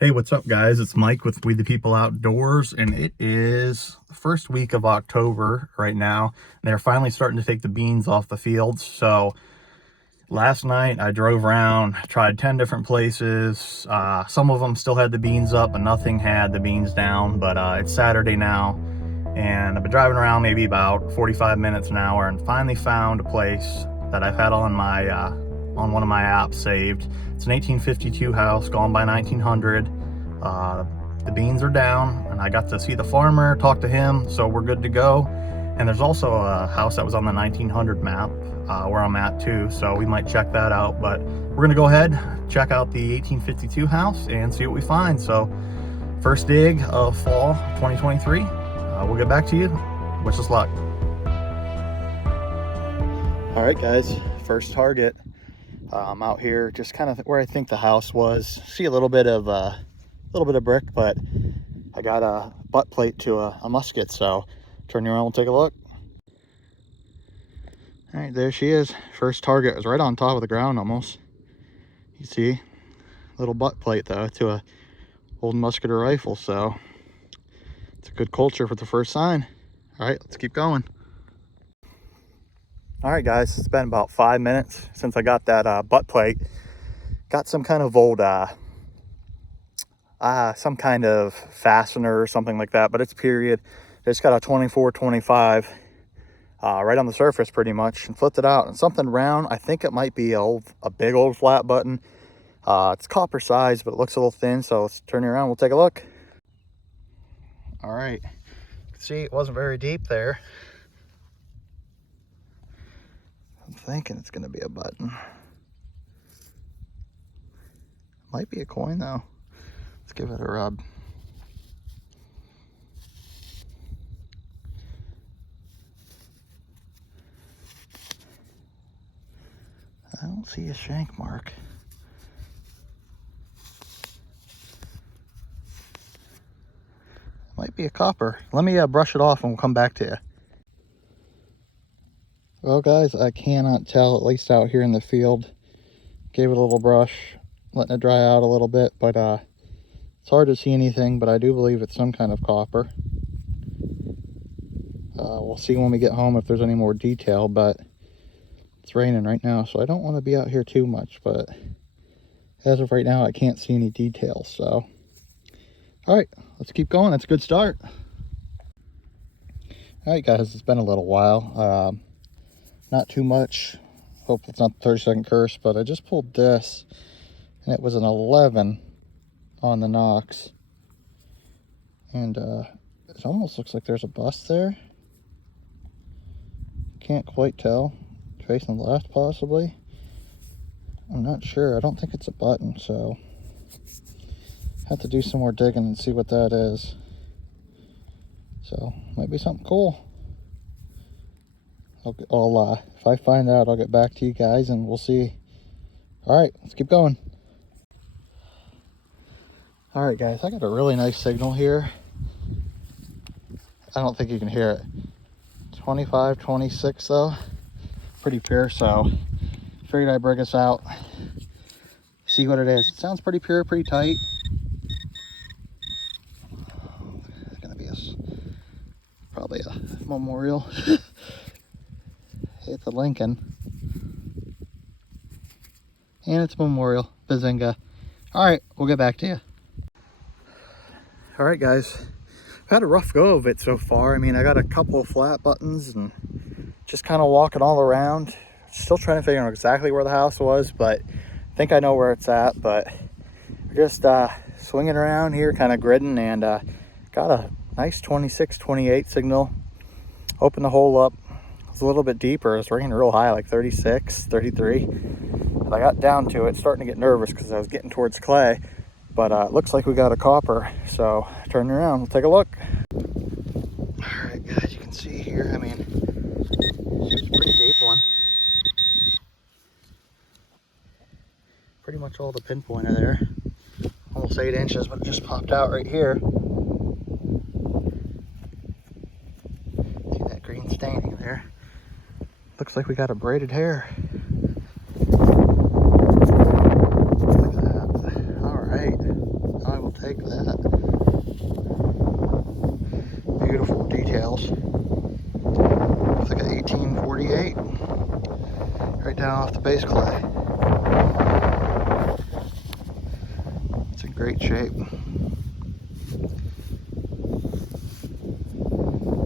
Hey, what's up, guys? It's Mike with We the People Outdoors, and it is the first week of October right now. They're finally starting to take the beans off the fields. So last night I drove around, tried 10 different places. Some of them still had the beans up, and nothing had the beans down. But it's Saturday now, and I've been driving around maybe about 45 minutes an hour, and finally found a place that I've had on my on one of my apps saved. It's an 1852 house gone by 1900. uh, the beans are down, and I got to see the farmer, talk to him, so we're good to go. And there's also a house that was on the 1900 map where I'm at too, so we might check that out. But we're gonna go ahead, check out the 1852 house and see what we find. So first dig of fall 2023. We'll get back to you. Wish us luck. All right, guys, first target. I'm out here just kind of where I think the house was. See a little bit of brick, but I got a butt plate to a musket, so turn you around, we'll take a look. All right, there she is. First target was right on top of the ground almost. You see, little butt plate though to a old musket or rifle, so it's a good culture for the first sign. All right, let's keep going. All right, guys, it's been about 5 minutes since I got that butt plate. Got some kind of old some kind of fastener or something like that, but it's period. It's got a 24-25 right on the surface pretty much, and flipped it out, and something round. I think it might be a big old flat button. It's copper size, but it looks a little thin, so let's turn it around, we'll take a look. All right, see, it wasn't very deep there. I'm thinking it's gonna be a button. Might be a coin though. Let's give it a rub. I don't see a shank mark. Might be a copper. Let me brush it off and we'll come back to you. Well, guys, I cannot tell, at least out here in the field. Gave it a little brush, letting it dry out a little bit, but it's hard to see anything, but I do believe it's some kind of copper. We'll see when we get home if there's any more detail, but it's raining right now, so I don't want to be out here too much, but as of right now, I can't see any details, so. All right, let's keep going. That's a good start. All right, guys, it's been a little while. Not too much. Hope it's not the 30-second curse, but I just pulled this, and it was an 11 on the Knox. And it almost looks like there's a bust there. Can't quite tell. Facing left, possibly. I'm not sure. I don't think it's a button, so have to do some more digging and see what that is. So might be something cool. If I find out, I'll get back to you guys and we'll see. All right, let's keep going. All right, guys, I got a really nice signal here. I don't think you can hear it. 25, 26 though. Pretty pure, so figured I'd bring us out. See what it is. It sounds pretty pure, pretty tight. It's gonna be probably a memorial. It's a Lincoln. And it's a memorial. Bazinga. All right, we'll get back to you. All right, guys. I've had a rough go of it so far. I mean, I got a couple of flat buttons and just kind of walking all around. Still trying to figure out exactly where the house was, but I think I know where it's at. But we're just swinging around here, kind of gridding, and got a nice 26, 28 signal. Open the hole up. It's a little bit deeper. It's ringing real high, like 36, 33. But I got down to it, starting to get nervous because I was getting towards clay. But it looks like we got a copper. So turn around, we'll take a look. All right, guys, you can see here. I mean, it's a pretty deep one. Pretty much all the pinpointer there. Almost 8 inches, but it just popped out right here. See that green staining there? Looks like we got a braided hair. Look at that. All right. I will down off the base clay. It's in great shape.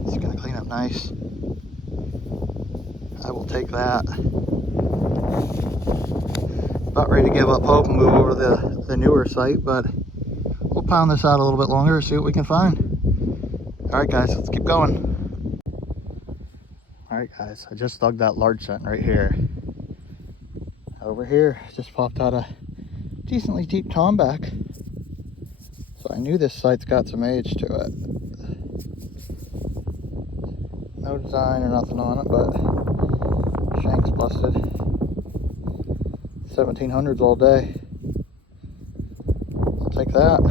It's gonna clean up nice. I will take that. About ready to give up hope and move over to the newer site, but we'll pound this out a little bit longer, see what we can find. All right, guys, let's keep going. All right, guys, I just dug that large scent right here. Over here, just popped out a decently deep tomback. So I knew this site's got some age to it. No design or nothing on it, but shank's busted. 1700s all day. I'll take that.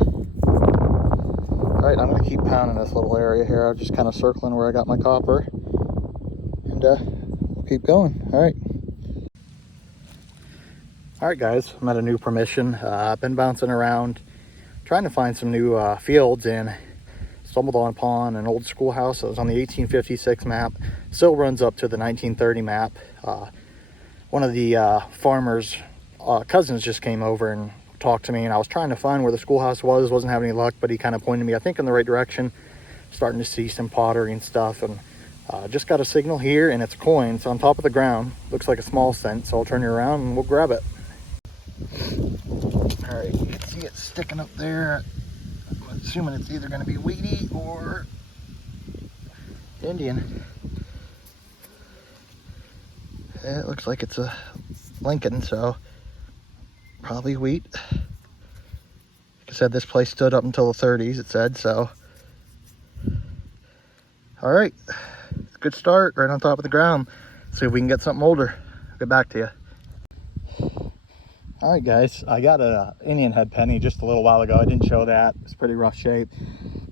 All right, I'm gonna keep pounding this little area here. I'm just kind of circling where I got my copper, and we'll keep going. All right. All right, guys, I'm at a new permission. I've been bouncing around, trying to find some new fields, and stumbled upon an old schoolhouse that was on the 1856 map. Still runs up to the 1930 map. One of the farmers' cousins just came over and talked to me, and I was trying to find where the schoolhouse was. Wasn't having any luck, but he kind of pointed me, I think, in the right direction. Starting to see some pottery and stuff, and just got a signal here, and it's a coin. It's on top of the ground. Looks like a small cent, so I'll turn you around and we'll grab it. All right, you can see it sticking up there. I'm assuming it's either going to be wheaty or Indian. It looks like it's a Lincoln, so probably wheat. Like I said, this place stood up until the 30s, it said, so. All right, good start, right on top of the ground. See if we can get something older. I'll get back to you. All right, guys, I got an Indian head penny just a little while ago. I didn't show that. It's pretty rough shape.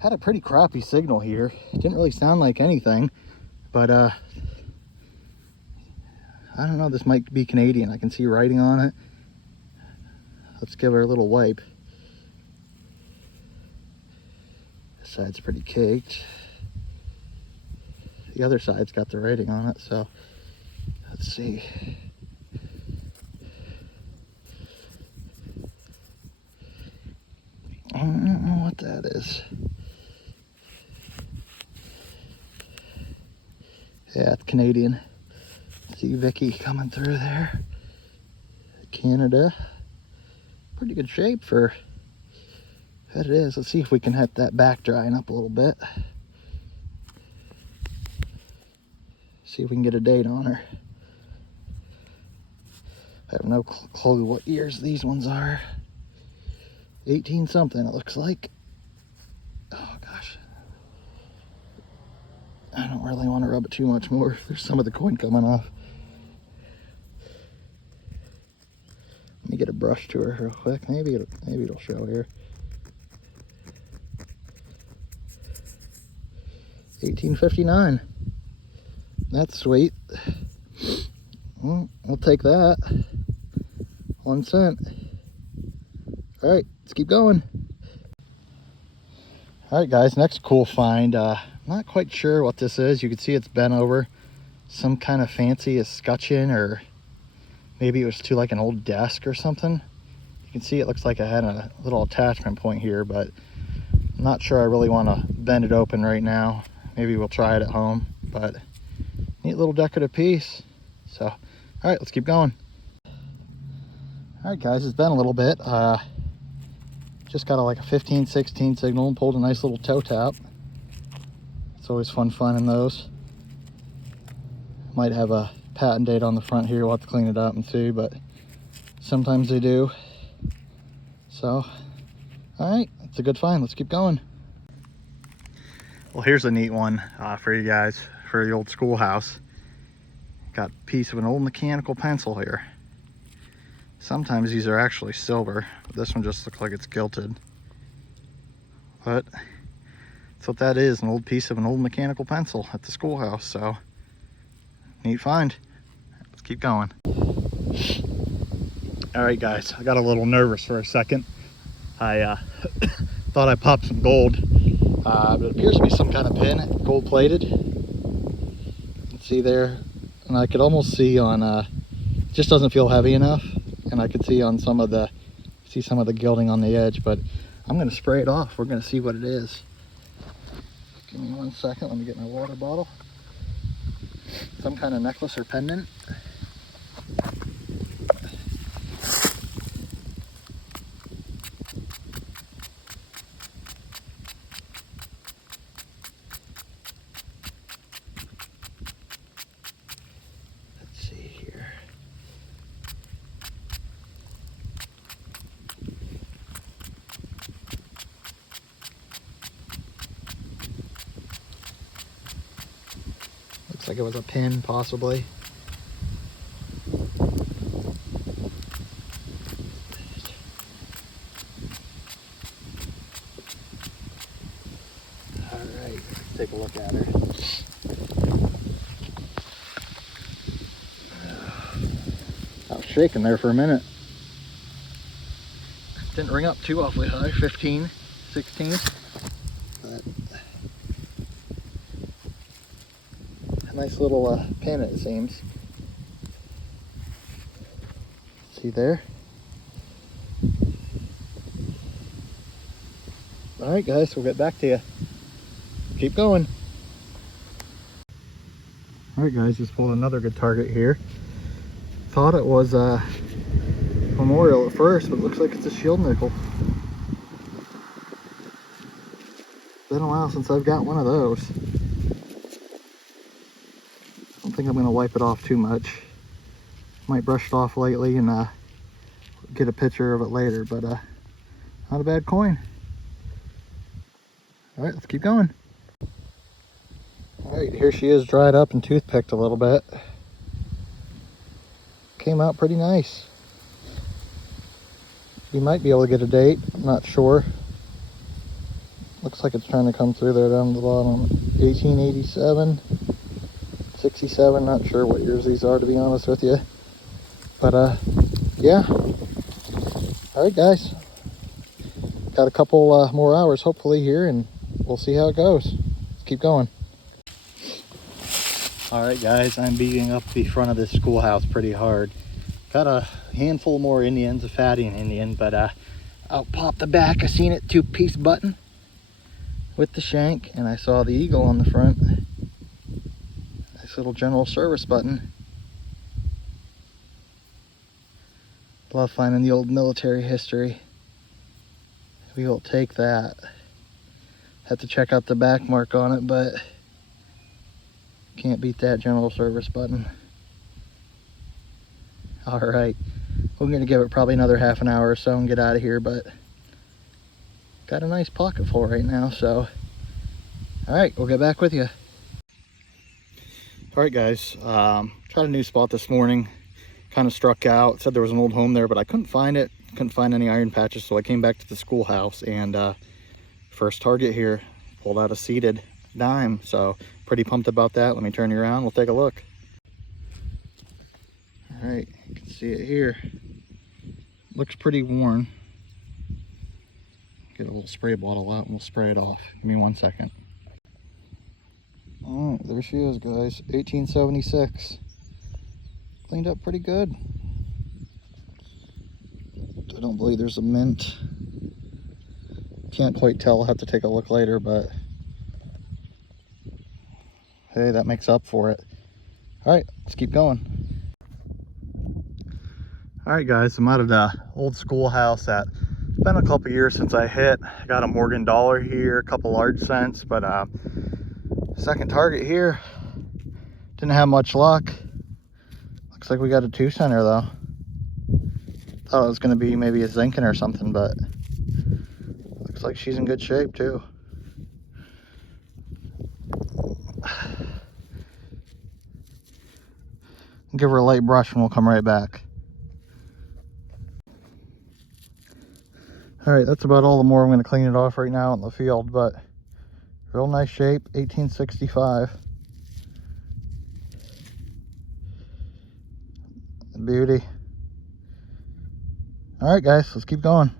Had a pretty crappy signal here. It didn't really sound like anything, but I don't know, this might be Canadian. I can see writing on it. Let's give her a little wipe. This side's pretty caked. The other side's got the writing on it, so let's see. I don't know what that is. Yeah, it's Canadian. See Vicky coming through there. Canada. Pretty good shape for that it is. Let's see if we can hit that back drying up a little bit. See if we can get a date on her. I have no clue what years these ones are. 18 something it looks like. Oh gosh. I don't really want to rub it too much more. There's some of the coin coming off. Let me get a brush to her real quick. Maybe it'll show here. 1859. That's sweet. Well, we'll take that. 1 cent. All right, let's keep going. All right, guys, next cool find. Not quite sure what this is. You can see it's bent over. Some kind of fancy escutcheon, or maybe it was to like an old desk or something. You can see it looks like I had a little attachment point here, but I'm not sure I really want to bend it open right now. Maybe we'll try it at home, but neat little decorative piece. So, all right, let's keep going. All right, guys, it's been a little bit. Just got like a 15-16 signal and pulled a nice little toe tap. It's always fun finding those. Might have a patent date on the front here. We'll have to clean it up and see, but sometimes they do. So, all right, it's a good find. Let's keep going. Well, here's a neat one for you guys for the old schoolhouse. Got a piece of an old mechanical pencil here. Sometimes these are actually silver, but this one just looks like it's gilded. But that's what that is, an old piece of an old mechanical pencil at the schoolhouse. So, neat find. Let's keep going. All right, guys, I got a little nervous for a second. I thought I popped some gold, but it appears to be some kind of pin, gold plated. You can see there, and I could almost see on just doesn't feel heavy enough, and I could see on some of the gilding on the edge, but I'm going to spray it off. We're going to see what it is. Give me 1 second. Let me get my water bottle. Some kind of necklace or pendant. Let's see here. Looks like it was a pin, possibly. Alright, let's take a look at her. I was shaking there for a minute. Didn't ring up too awfully high, 15, 16. But a nice little pin, it seems. See there? Alright guys, we'll get back to you. Keep going. Alright guys, just pulled another good target here. Thought it was a memorial at first, but it looks like it's a shield nickel. Been a while since I've got one of those. I don't think I'm going to wipe it off too much. Might brush it off lightly and get a picture of it later, but not a bad coin. Alright, let's keep going. Alright, here she is, dried up and toothpicked a little bit. Came out pretty nice. You might be able to get a date, I'm not sure. Looks like it's trying to come through there down the bottom. 1887, 67, not sure what years these are, to be honest with you. But yeah. Alright guys. Got a couple more hours hopefully here, and we'll see how it goes. Let's keep going. Alright guys, I'm beating up the front of this schoolhouse pretty hard. Got a handful more Indians, a fatty Indian, but out popped the back. I seen it 2-piece button with the shank, and I saw the eagle on the front. Nice little general service button. Love finding the old military history. We will take that. Have to check out the back mark on it, but can't beat that general service button. All right, we're gonna give it probably another half an hour or so and get out of here, but got a nice pocket full right now, so all right, we'll get back with you. All right guys, tried a new spot this morning, kind of struck out. Said there was an old home there, but I couldn't find it, couldn't find any iron patches, so I came back to the schoolhouse, and first target here, pulled out a seated dime, so pretty pumped about that. Let me turn you around, we'll take a look. All right, you can see it here. Looks pretty worn. Get a little spray bottle out and we'll spray it off. Give me 1 second. Oh, there she is guys, 1876. Cleaned up pretty good. I don't believe there's a mint. Can't quite tell, I'll have to take a look later, but hey, that makes up for it. All right, let's keep going. All right guys, I'm out of the old schoolhouse. That been a couple years since I hit. I got a Morgan dollar here, a couple large cents, but second target here. Didn't have much luck. Looks like we got a 2-center though. Thought it was gonna be maybe a Zinkin or something, but looks like she's in good shape too. Give her a light brush and we'll come right back. All right, that's about all the more. I'm going to clean it off right now in the field, but real nice shape, 1865. Beauty. All right, guys, let's keep going.